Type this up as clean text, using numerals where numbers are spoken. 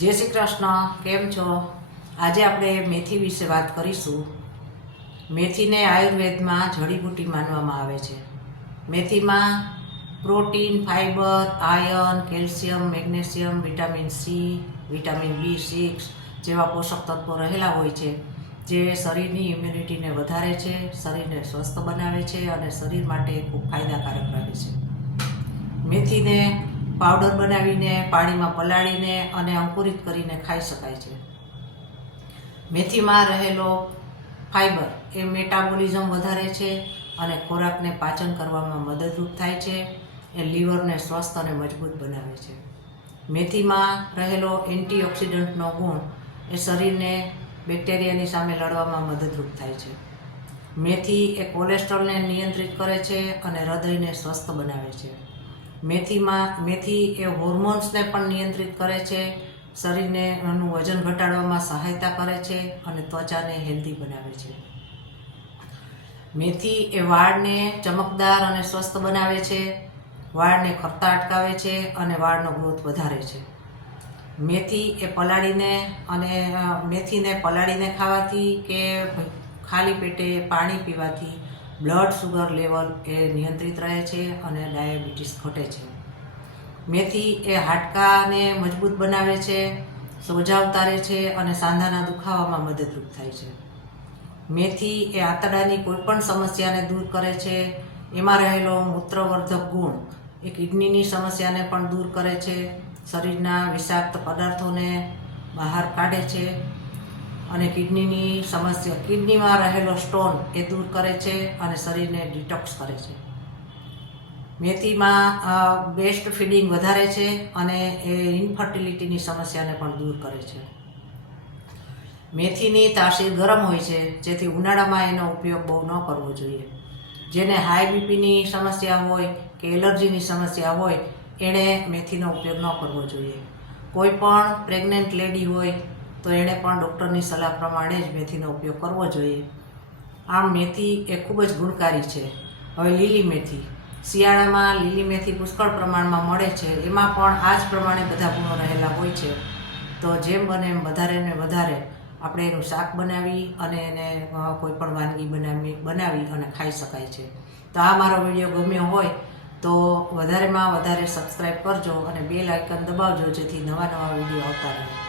जय श्री कृष्ण। केम छो? आज आपणे मेथी विषे बात करीशुं। मेथी ने आयुर्वेद में जड़ीबूटी मानवामां आवे छे। मेथी में protein, fibre, iron, calcium, magnesium, vitamin C, vitamin B6 जेवा पोषक तत्वो रहेला होय छे, जे शरीरनी इम्युनिटी ने वधारे छे, शरीरने स्वस्थ बनावे छे अने शरीर माटे खूब फायदाकारक रहे छे। मेथी ने पाउडर बनावीने पाणीमां पलाळीने अने अंकुरित करीने खाई शकाय छे। मेथीमां रहेलो फाइबर ए मेटाबोलिज्म वधारे छे अने खोराकने पाचन करवामां मददरूप थाय छे। ए लीवरने स्वस्थ अने मजबूत बनावे छे। मेथीमां रहेलो एंटीऑक्सिडंटनो गुण ए शरीरने बेक्टेरियानी सामे लड़वामां मददरूप थाय छे। मेथी ए कोलेस्ट्रोलने नियंत्रित करे छे अने हृदयने स्वस्थ बनावे छे। मेथी ए होर्मोन्सने पण नियंत्रित करे छे, शरीरने वजन घटाडवामां सहायता करे छे अने त्वचाने हेल्दी बनावे छे। मेथी ए वाळने चमकदार अने स्वस्थ बनावे छे, वाळने खरता अटकावे छे अने वाळनो ग्रोथ वधारे छे। मेथी ए मेथीने पलाळीने खावाथी के खाली पेटे पाणी पीवाथी ब्लड शुगर लेवल ए नियंत्रित रहे छे अने डायबिटीज घटे छे। मेथी ए हाडकाने मजबूत बनावे छे, सोजा उतारे छे अने सांधाना दुखावामां मददरूप थाय छे। मेथी ए आंतरडानी कोईपण समस्याने दूर करे छे। एमां रहेलो मूत्रवर्धक गुण ए किडनीनी समस्याने पण दूर करे छे, शरीરના विषाक्त पदार्थोने बहार काढे छे अने किडनीनी समस्या किडनीमां रहेलो स्टोन ए दूर करे छे अने शरीरने डिटॉक्स करे छे। मेथीमां बेस्ट फीडिंग वधारे छे अने ए इनफर्टिलिटीनी समस्याने पण दूर करे छे। मेथीनी तासीर गरम होय छे, जेथी उनाळामां एनो उपयोग बहु न करवो जोईए। जेने हाई बीपीनी समस्या होय के एलर्जीनी समस्या होय एणे मेथीनो उपयोग न करवो जोईए। कोई पण प्रेग्नेंट लेडी होय तो एणे पण डॉक्टरनी सलाह प्रमाणे ज मेथीनो उपयोग करवो जोईए। आम मेथी ए खूब ज गुणकारी छे। हवे લીલી मेथी, શિયાળામાં લીલી मेथी પુષ્કળ પ્રમાણમાં મળે છે, એમાં પણ આ જ પ્રમાણે બધા ગુણો રહેલા હોય છે। તો જેમ બને એમ વધારે ને વધારે આપણે એનું શાક બનાવી અને એને કોઈપણ વાનગી બનાવી અને ખાઈ શકાય છે। તો આ મારો વિડીયો ગમ્યો હોય તો વધારેમાં વધારે સબસ્ક્રાઈબ કરજો અને બેલ આઇકન દબાવજો, જેથી નવા નવા વિડીયો આવતા રહે।